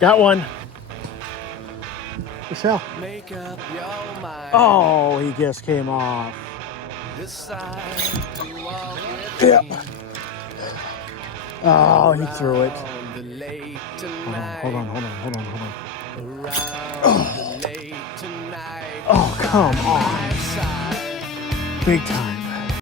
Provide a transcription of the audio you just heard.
Got one. Michelle. Make up your mind. Oh, he just came off. Decide to walk with Yep. me. Oh, he threw it. Around the lake Hold on, tonight. hold on, hold on, hold on. Around the lake tonight. Oh, come on. My side. Big time.